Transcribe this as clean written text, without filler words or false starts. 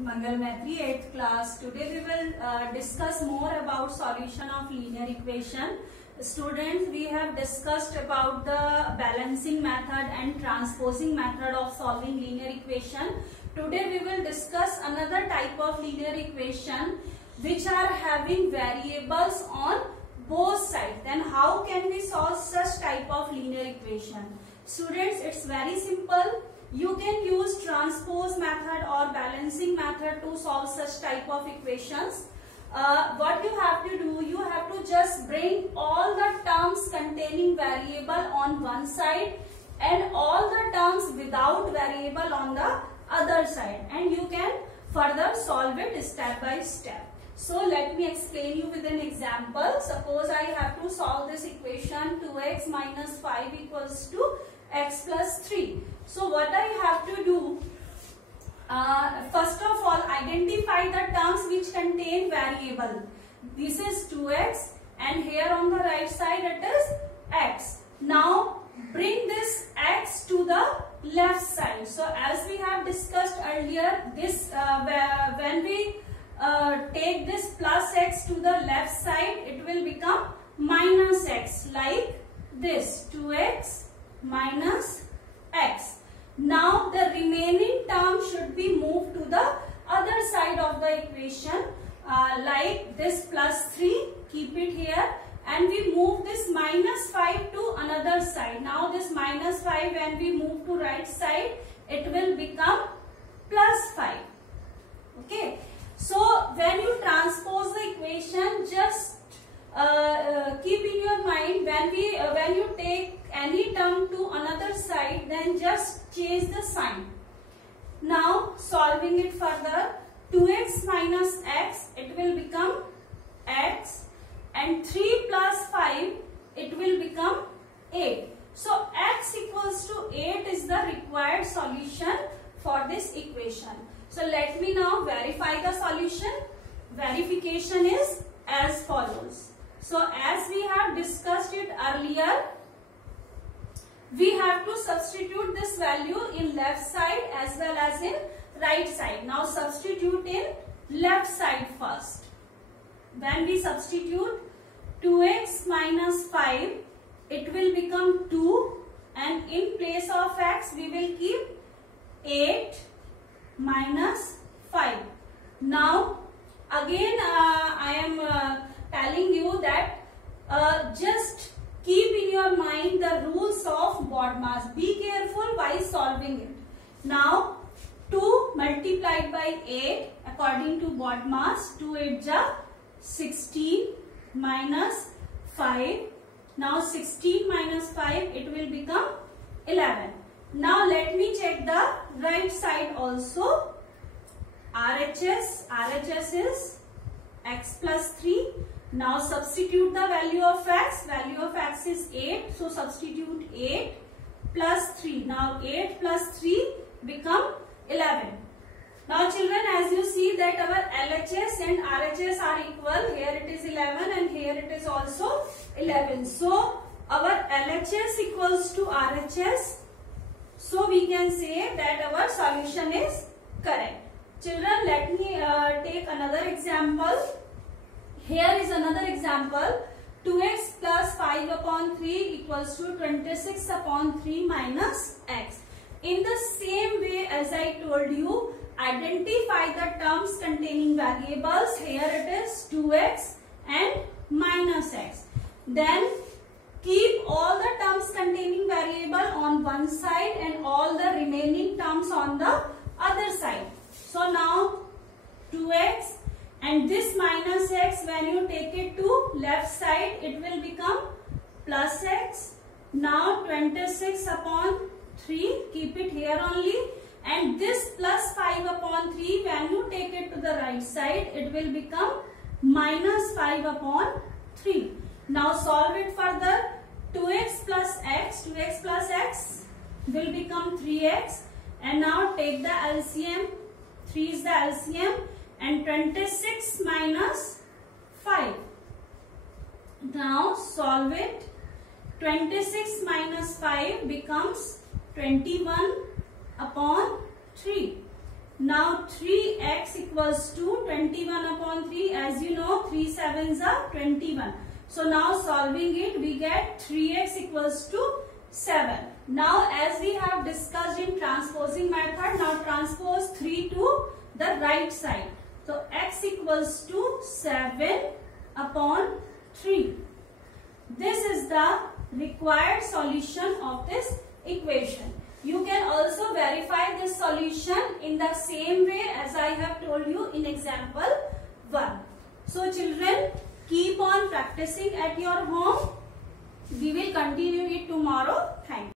Mangal Maitri, 8th class. Today we will discuss more about solution of linear equation. Students, we have discussed about the balancing method and transposing method of solving linear equation. Today we will discuss another type of linear equation which are having variables on both sides. Then how can we solve such type of linear equation? Students, it's very simple. You can use transpose method or balancing method to solve such type of equations. What you have to do, you have to just bring all the terms containing variable on one side and all the terms without variable on the other side, and you can further solve it step by step. So let me explain you with an example. Suppose I have to solve this equation 2x minus 5 equals to x plus 3. So what I have to do, first of all, identify the terms which contain variable. This is 2x and here on the right side it is x. Now bring this x to the left side. So as we have discussed earlier, this when we take this plus x to the left side, it will become minus x, like this, 2x minus x. Now the remaining term should be moved to the other side of the equation, like this plus 3, keep it here, and we move this minus 5 to another side. Now this minus 5, when we move to right side, it will become plus 5. Okay. So when you transpose the equation, just keep in your mind, when you take any term to another side, then just change the sign. Now solving it further, 2x minus x, it will become x, and 3 plus 5, it will become 8. So x equals to 8 is the required solution for this equation. So let me now verify the solution. Verification is as follows. So as we have discussed it earlier, we have to substitute this value in left side as well as in right side. Now substitute in left side first. When we substitute 2x minus 5, it will become 2, and in place of x we will keep 8 minus 5. Now again I am telling you that just keep in your mind the rules of BODMAS. Be careful while solving it. Now 2 multiplied by 8 according to BODMAS, 2 8 ja 16 minus 5. Now 16 minus 5, it will become 11. Now let me check the right side also. RHS is x plus 3. Now substitute the value of x. Value of x is 8. So substitute 8 plus 3. Now 8 plus 3 become 11. Now children, as you see that our LHS and RHS are equal. Here it is 11 and here it is also 11. So our LHS equals to RHS. So we can say that our solution is correct. Children, let me take another example. Here is another example. 2x plus 5 upon 3 equals to 26 upon 3 minus x. In the same way as I told you, identify the terms containing variables. Here it is 2x and minus x. Then keep all the terms containing variable on one side and all the remaining terms on the other side. So now 2x and this minus x, when you take it to left side, it will become plus x. Now 26 upon 3, keep it here only, and this plus 5 upon 3, when you take it to the right side, it will become minus 5 upon 3. Now solve it further. 2x plus x will become 3x, and now take the LCM. 3 is the LCM, and 26 minus 5. Now solve it. 26 minus 5 becomes 21 upon 3. Now 3x equals to 21 upon 3. As you know, 3 sevens are 21. So now solving it, we get 3x equals to 7. Now as we have discussed in transposing method, now transpose 3 to the right side. So x equals to 7 upon 3. This is the required solution of this equation. You can also verify this solution in the same way as I have told you in example 1. So children, keep on practicing at your home. We will continue it tomorrow. Thank you.